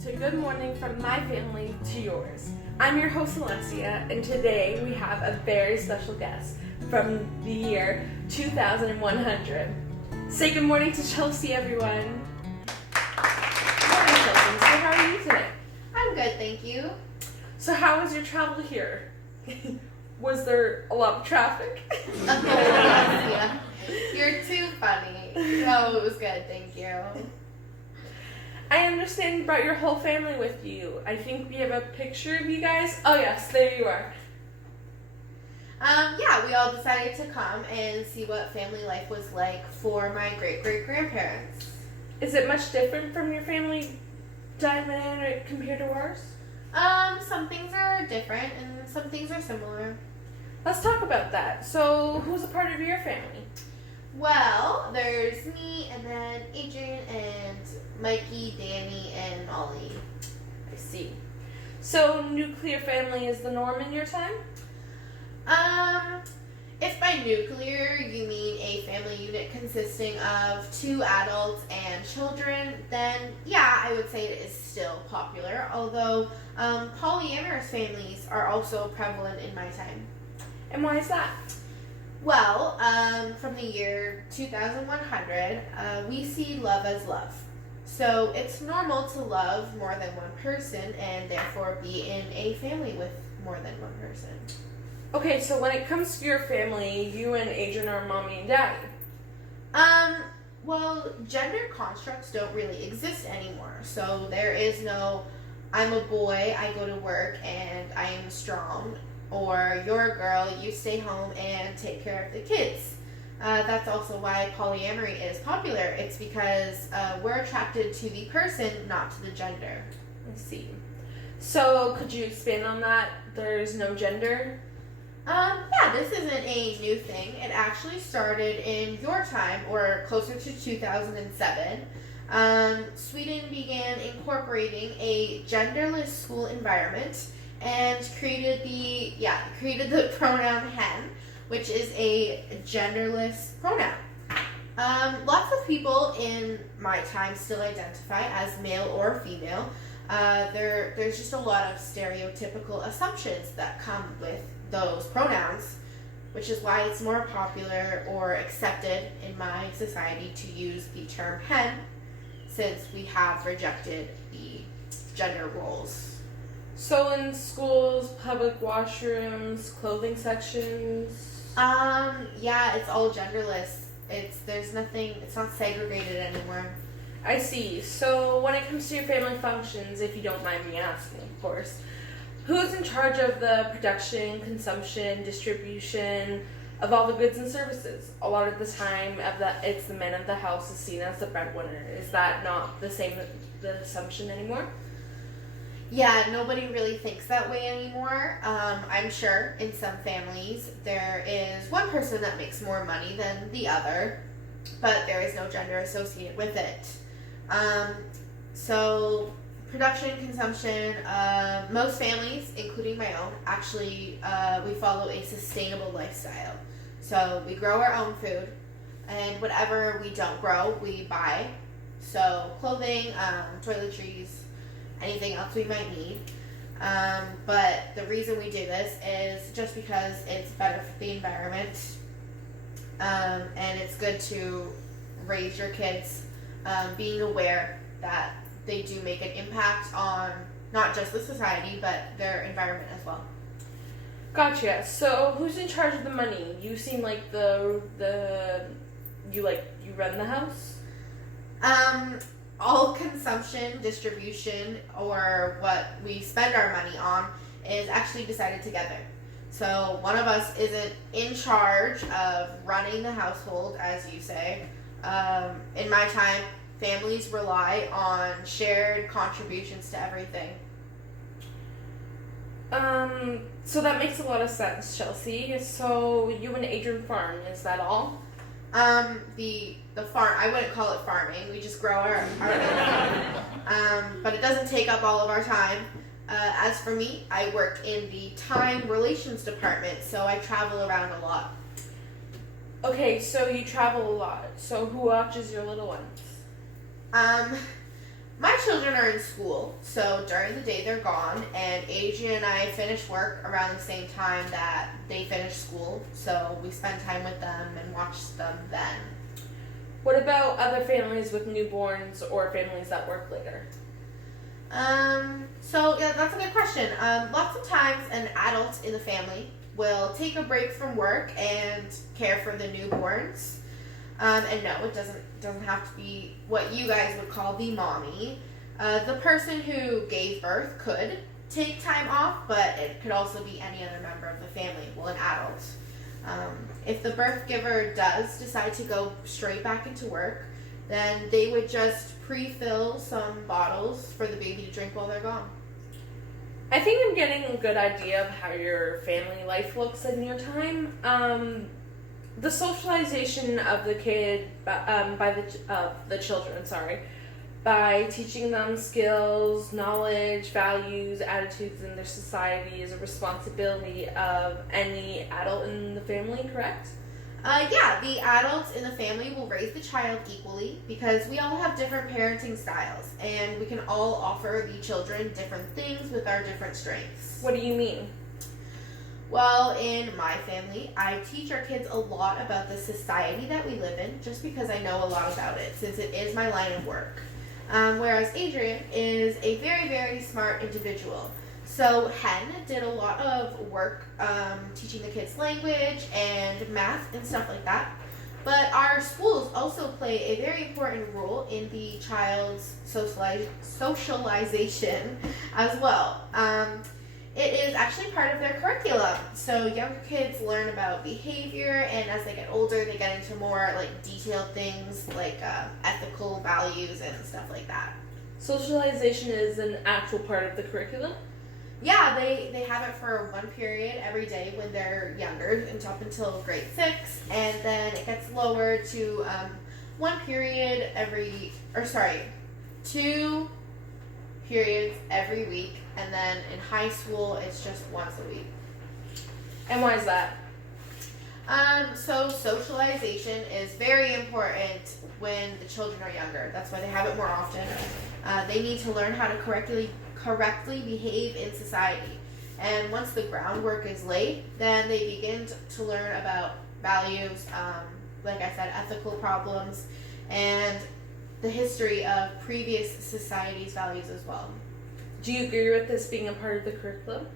to Good Morning from My Family to Yours. I'm your host Alessia, and today we have a very special guest from the year 2100. Say good morning to Chelsea, everyone. Good morning, Chelsea. So how are you today? I'm good, thank you. So how was your travel here? Was there a lot of traffic? Oh, Alessia, you're too funny. No, it was good, thank you. I understand you brought your whole family with you. I think we have a picture of you guys. Oh yes, there you are. Yeah, we all decided to come and see what family life was like for my great-great-grandparents. Is it much different from your family dynamic compared to ours? Some things are different and some things are similar. Let's talk about that. So, who's a part of your family? Well, there's me and then Adrian and Mikey, Danny, and Ollie. I see. So, nuclear family is the norm in your time? If by nuclear you mean a family unit consisting of 2 adults and children, then yeah, I would say it is still popular, although polyamorous families are also prevalent in my time. And why is that? Well, from the year 2100, we see love as love. So it's normal to love more than one person and therefore be in a family with more than one person. Okay, so when it comes to your family, you and Adrian are mommy and daddy. Well, gender constructs don't really exist anymore. So there is no, I'm a boy, I go to work and I am strong, or you're a girl, you stay home and take care of the kids. That's also why polyamory is popular. It's because we're attracted to the person, not to the gender. I see. So, could you expand on that? There's no gender? Yeah, this isn't a new thing. It actually started in your time, or closer to 2007. Sweden began incorporating a genderless school environment and created the pronoun hen, which is a genderless pronoun. Lots of people in my time still identify as male or female. There's just a lot of stereotypical assumptions that come with those pronouns, which is why it's more popular or accepted in my society to use the term hen, since we have rejected the gender roles. So in schools, public washrooms, clothing sections? Yeah, it's all genderless. It's not segregated anymore. I see. So when it comes to your family functions, if you don't mind me asking, of course, who's in charge of the production, consumption, distribution of all the goods and services? A lot of the time, it's the man of the house is seen as the breadwinner. Is that not the assumption anymore? Yeah, nobody really thinks that way anymore. I'm sure in some families there is one person that makes more money than the other, but there is no gender associated with it. So production, consumption, most families, including my own, actually we follow a sustainable lifestyle. So we grow our own food, and whatever we don't grow, we buy. So clothing, toiletries, anything else we might need. But the reason we do this is just because it's better for the environment, and it's good to raise your kids being aware that they do make an impact on not just the society, but their environment as well. Gotcha. So who's in charge of the money? You seem like you run the house? All consumption, distribution, or what we spend our money on is actually decided together. So one of us isn't in charge of running the household, as you say. In my time, families rely on shared contributions to everything. So that makes a lot of sense, Chelsea. So you and Adrian farm, is that all? The farm, I wouldn't call it farming. We just grow our own. But it doesn't take up all of our time. As for me, I work in the time relations department, so I travel around a lot. Okay, so you travel a lot. So who watches your little ones? My children children are in school, so during the day they're gone, and Adrian and I finish work around the same time that they finish school, so we spend time with them and watch them then. What about other families with newborns or families that work later? So yeah, that's a good question. Lots of times an adult in the family will take a break from work and care for the newborns. And no, it doesn't have to be what you guys would call the mommy. The person who gave birth could take time off, but it could also be any other member of the family, well, an adult. If the birth giver does decide to go straight back into work, then they would just pre-fill some bottles for the baby to drink while they're gone. I think I'm getting a good idea of how your family life looks in your time. The socialization of the kid by the children, by teaching them skills, knowledge, values, attitudes in their society is a responsibility of any adult in the family, correct? Yeah, the adults in the family will raise the child equally because we all have different parenting styles and we can all offer the children different things with our different strengths. What do you mean? Well, in my family, I teach our kids a lot about the society that we live in just because I know a lot about it since it is my line of work. Whereas Adrian is a very, very smart individual. So Hen did a lot of work teaching the kids language and math and stuff like that. But our schools also play a very important role in the child's socialization as well. It is actually part of their curriculum. So younger kids learn about behavior, and as they get older, they get into more like detailed things like ethical values and stuff like that. Socialization is an actual part of the curriculum? Yeah, they have it for one period every day when they're younger, up until grade 6, and then it gets lowered to one period two periods every week, and then in high school it's just once a week. And why is that? So socialization is very important when the children are younger. That's why they have it more often. They need to learn how to correctly behave in society. And once the groundwork is laid, then they begin to learn about values, like I said, ethical problems, and the history of previous societies' values as well. Do you agree with this being a part of the curriculum?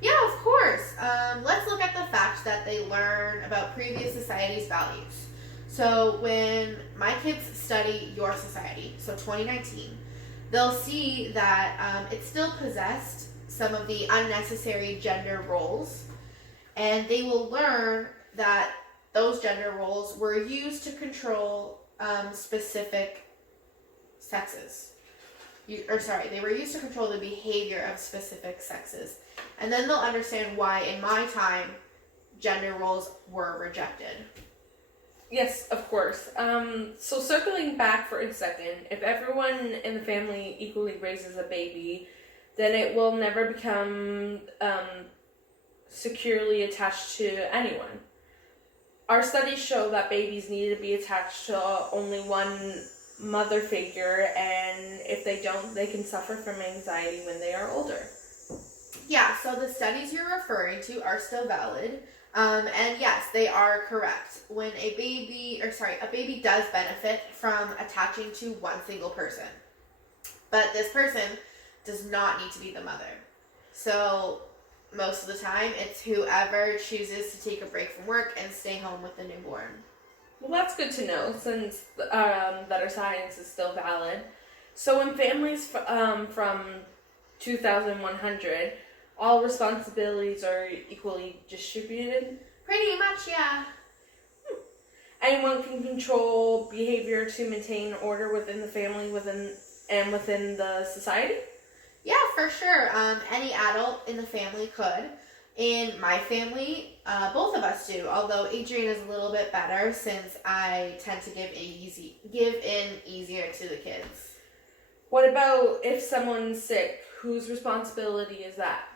Yeah, of course. Let's look at the fact that they learn about previous societies' values. So when my kids study Your Society, so 2019, they'll see that it still possessed some of the unnecessary gender roles, and they will learn that those gender roles were used to control specific sexes. They were used to control the behavior of specific sexes. And then they'll understand why, in my time, gender roles were rejected. Yes, of course. So circling back for a second, if everyone in the family equally raises a baby, then it will never become securely attached to anyone. Our studies show that babies need to be attached to only one mother figure, and if they don't, they can suffer from anxiety when they are older. Yeah, so the studies you're referring to are still valid. And yes, they are correct. When a baby does benefit from attaching to one single person. But this person does not need to be the mother. So most of the time, it's whoever chooses to take a break from work and stay home with the newborn. Well, that's good to know, since that our science is still valid. So in families from 2100, all responsibilities are equally distributed? Pretty much, yeah. Anyone can control behavior to maintain order within the family, within the society? Yeah, for sure. Any adult in the family could. In my family, both of us do, although Adrian is a little bit better since I tend to give in easier to the kids. What about if someone's sick? Whose responsibility is that?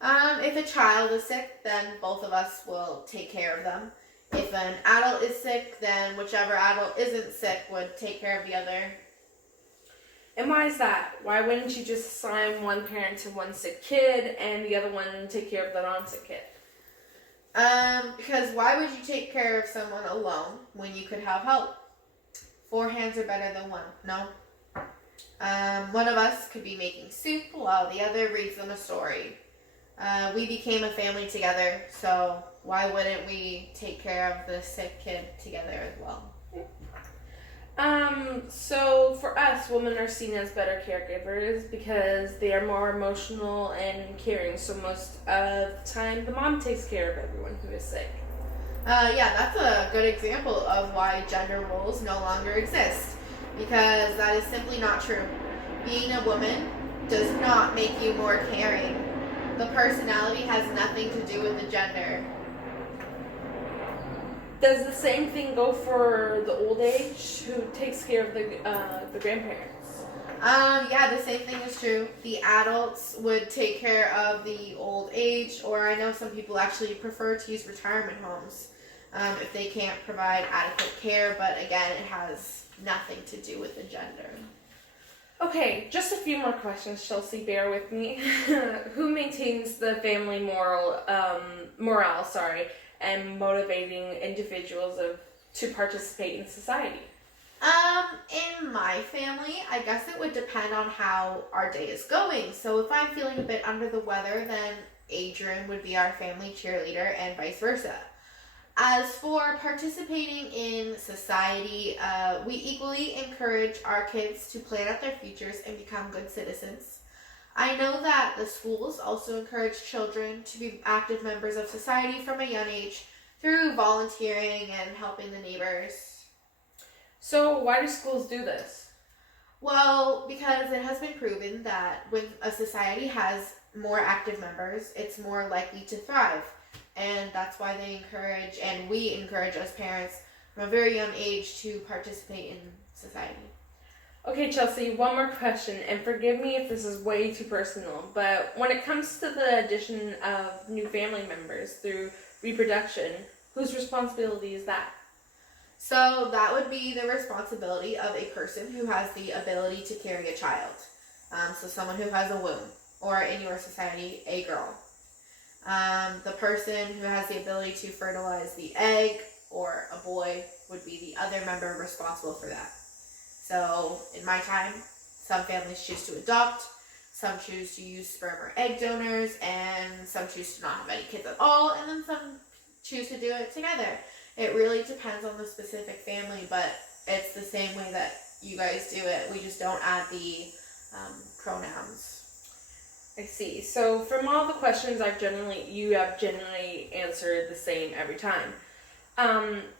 If a child is sick, then both of us will take care of them. If an adult is sick, then whichever adult isn't sick would take care of the other. And why is that? Why wouldn't you just assign one parent to one sick kid and the other one take care of the non-sick kid? Because why would you take care of someone alone when you could have help? 4 hands are better than 1, no? One of us could be making soup while the other reads them a story. We became a family together, so why wouldn't we take care of the sick kid together as well? So for us, women are seen as better caregivers because they are more emotional and caring. So most of the time, the mom takes care of everyone who is sick. Yeah, that's a good example of why gender roles no longer exist, because that is simply not true. Being a woman does not make you more caring. The personality has nothing to do with the gender. Does the same thing go for the old age who takes care of the grandparents? Yeah, the same thing is true. The adults would take care of the old age, or I know some people actually prefer to use retirement homes if they can't provide adequate care, but again, it has nothing to do with the gender. Okay, just a few more questions, Chelsea. Bear with me. Who maintains the family morale, and motivating individuals to participate in society? In my family, I guess it would depend on how our day is going. So if I'm feeling a bit under the weather, then Adrian would be our family cheerleader and vice versa. As for participating in society, we equally encourage our kids to plan out their futures and become good citizens. I know that the schools also encourage children to be active members of society from a young age through volunteering and helping the neighbors. So why do schools do this? Well, because it has been proven that when a society has more active members, it's more likely to thrive. And that's why they encourage, and we encourage as parents from a very young age to participate in society. Okay, Chelsea, one more question, and forgive me if this is way too personal, but when it comes to the addition of new family members through reproduction, whose responsibility is that? So that would be the responsibility of a person who has the ability to carry a child. So someone who has a womb, or in your society, a girl. The person who has the ability to fertilize the egg, or a boy, would be the other member responsible for that. So in my time, some families choose to adopt, some choose to use sperm or egg donors, and some choose to not have any kids at all, and then some choose to do it together. It really depends on the specific family, but it's the same way that you guys do it. We just don't add the pronouns. I see. So from all the questions you have generally answered the same every time.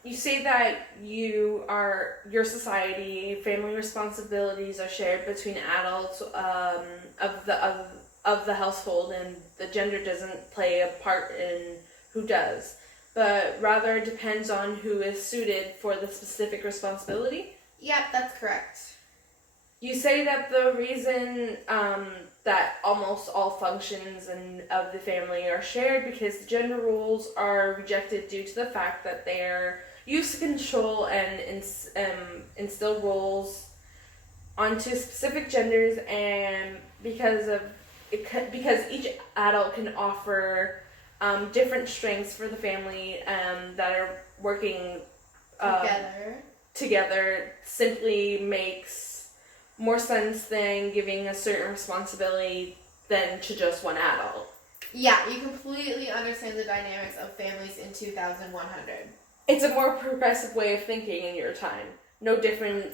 You say that your society, family responsibilities are shared between adults of the household, and the gender doesn't play a part in who does, but rather it depends on who is suited for the specific responsibility? Yep, that's correct. You say that the reason that almost all functions of the family are shared because the gender roles are rejected due to the fact that they're used to control and instill roles onto specific genders, and because each adult can offer different strengths for the family that are working together simply makes more sense than giving a certain responsibility than to just one adult. Yeah, you completely understand the dynamics of families in 2100. It's a more progressive way of thinking in your time. No different,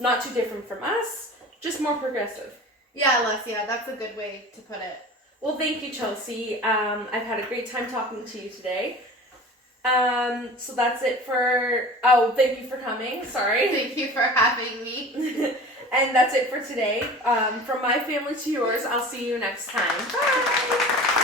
not too different from us, just more progressive. Yeah, Alessia, that's a good way to put it. Well, thank you, Chelsea. I've had a great time talking to you today. So that's it thank you for coming. Sorry. Thank you for having me. And that's it for today. From my family to yours, I'll see you next time. Bye!